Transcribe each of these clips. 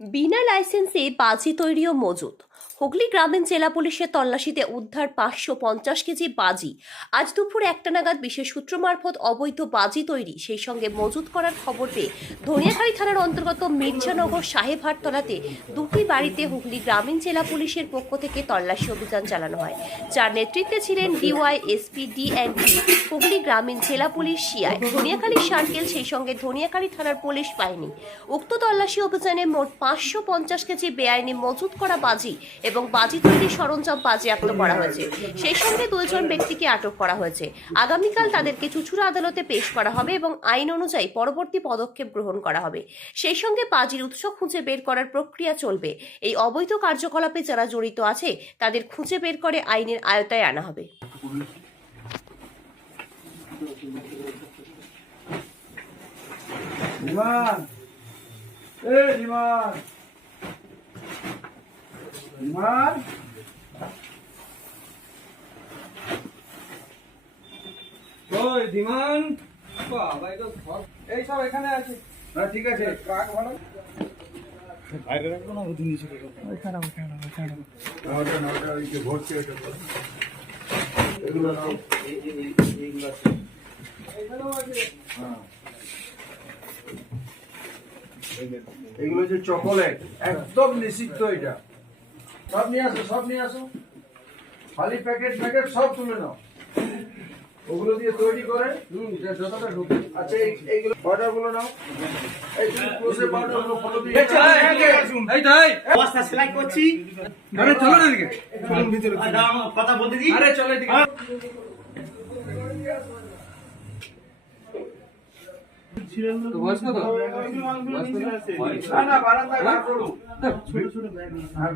বিনা লাইসেন্সে বাজি তৈরি ও মজুত। হুগলি গ্রামীণ জেলা পুলিশের তল্লাশিতে উদ্ধার 550 কেজি বাজি। আজ দুপুর 1টা নাগাদ বিশেষ সূত্র মারফত অবৈধ বাজি তৈরি সেই সঙ্গে মজুত করার খবর পেয়ে ধনিয়াখালী থানার অন্তর্গত মির্জানগর সাহেবহাটতলাতে দুটি বাড়িতে হুগলি গ্রামীণ জেলা পুলিশের পক্ষ থেকে তল্লাশি অভিযান চালানো হয়, যার নেতৃত্বে ছিলেন ডিওয়াইএসপি ডিএনপি হুগলি গ্রামীণ জেলা পুলিশ সিআই, ধনিয়াখালী সার্কেল, সেই সঙ্গে ধনিয়াখালী থানার পুলিশ বাহিনী। উক্ত তল্লাশি অভিযানে মোট 550 কেজি বেআইনি মজুত করা বাজি এবং বাজি তৈরির সরঞ্জাম বাজেয়াপ্ত করা হয়েছে। সেই সঙ্গে 2 জন ব্যক্তিকে আটক করা হয়েছে। আগামীকাল তাদেরকে চুঁচুড়া আদালতে পেশ করা হবে এবং আইন অনুযায়ী পরবর্তী পদক্ষেপ গ্রহণ করা হবে। সেই সঙ্গে বাজির উৎস খুঁজে বের করার প্রক্রিয়া চলবে। এই অবৈধ কার্যকলাপে যারা জড়িত আছে তাদের খুঁজে বের করে আইনের আয়তায় আনা হবে। ধীমান বাবা, এই সব এখানে আছে। হ্যাঁ ঠিক আছে, কাক ভালো বাইরে রাখবো না, ওদিন নিচে রাখবো। ওইখানে ওইটা ভর্তি ওইটা এগুলো নাও, এইগুলো আছে, এইখানেও আছে। হ্যাঁ, এগুলো হচ্ছে চকোলেট, একদম নিষিদ্ধ। এটা সব নিয়ে আসো, সব নিয়ে আসো, খালি প্যাকেট প্যাকেট সব তুলে নাও। ওগুলো দিয়ে তৈরি করে যতটা ঢুকে। আচ্ছা এইগুলো অর্ডারগুলো নাও। এই তুমি ক্লোজে অর্ডারগুলো ফলো দিয়ে এই তাই বস্তা সেলাই করছি। আরে চলো না এদিকে, চলুন ভিতরে কথা বলতে দিই। আরে চলো এদিকে। তো বয়স কত? না বারান্দা বার করো। ছোট ছোট ব্যাগ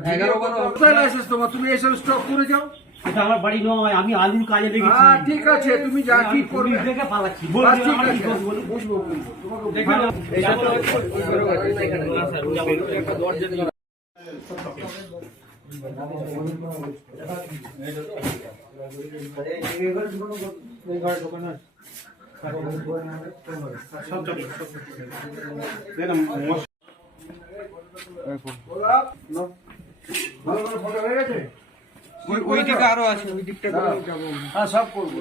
11-12 কোথায় লাইসেন্স তোমার? তুমি এসব স্টক করে যাও। এটা আমার বাড়ি নয়, আমি আলুর কাজে লেগেছি। হ্যাঁ ঠিক আছে, তুমি যা কি করবে দেখে পালাচ্ছি। ঠিক আছে, বুঝবো হয়ে গেছে। ওই দিকে আরো আছে, ওই দিকটা যাবো। হ্যাঁ সব করবো।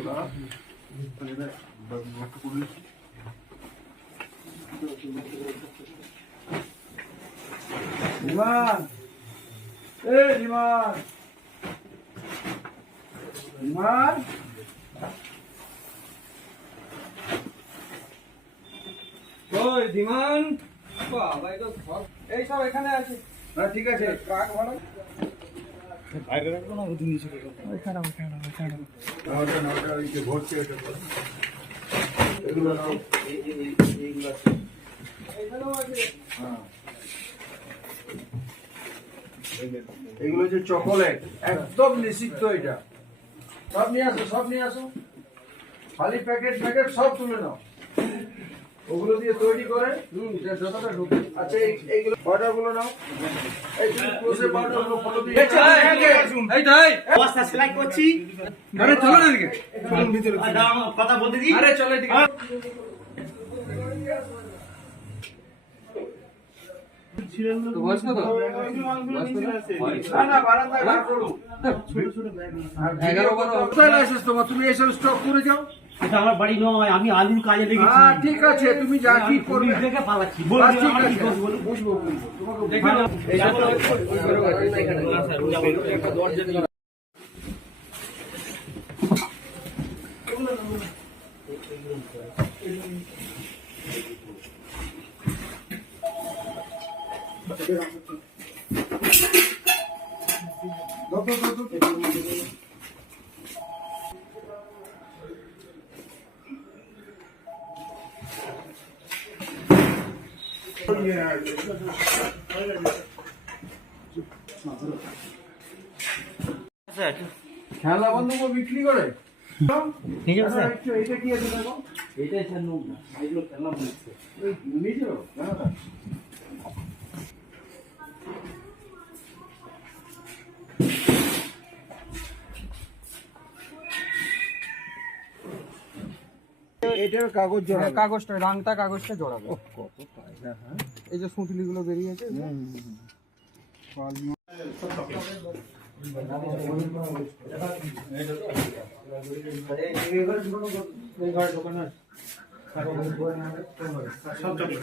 ধীমান, ধীমান, ধীমান, ওই ধীমান বাবা, এই সব এখানে আছে। হ্যাঁ ঠিক আছে, কাক ভালো বাইরে রাখবো না, ওদিন নিচে রাখবো। ওইখানে ওইটা ভর্তি ওইটা এগুলো নাও, এইগুলো আছে, এইখানেও আছে। হ্যাঁ, এগুলো হচ্ছে চকোলেট, একদম নিষিদ্ধ। এটা সব নিয়ে আসো, সব নিয়ে আসো, খালি প্যাকেট প্যাকেট সব তুলে নাও। ওগুলো দিয়ে তৈরি করে যতটা ঢুকে। আচ্ছা এইগুলো অর্ডারগুলো নাও। এই তুমি ক্লোজে অর্ডারগুলো ফলো দিয়ে এই তাই বস্তা সেলাই করছি। আরে চলো না এদিকে, চলুন ভিতরে কথা বলতে দিই। আরে চলো এদিকে। তো বয়স কত? না বারান্দা বার করো। ছোট ছোট ব্যাগ 11-12 কোথায় লাইসেন্স তোমার? তুমি এসব স্টক করে যাও। এটা আমার বাড়ি নয়, আমি আলুর কাজে লেগেছি। হ্যাঁ ঠিক আছে, তুমি যা কি করবে দেখে পালাচ্ছি। ঠিক আছে, বুঝবো খেলা বন্ধু বিক্রি করে। এটা কি আছে দেখো, এটাই স্যার নোংরা, এগুলো খেলনা বলছে নিজেরও এটার কাগজ জড়া কাগজটা রাংটা কাগজটা জড়াবো। কত পায়রা, হ্যাঁ। এই যে সুতলি গুলো বেরিয়েছে সব চকলেট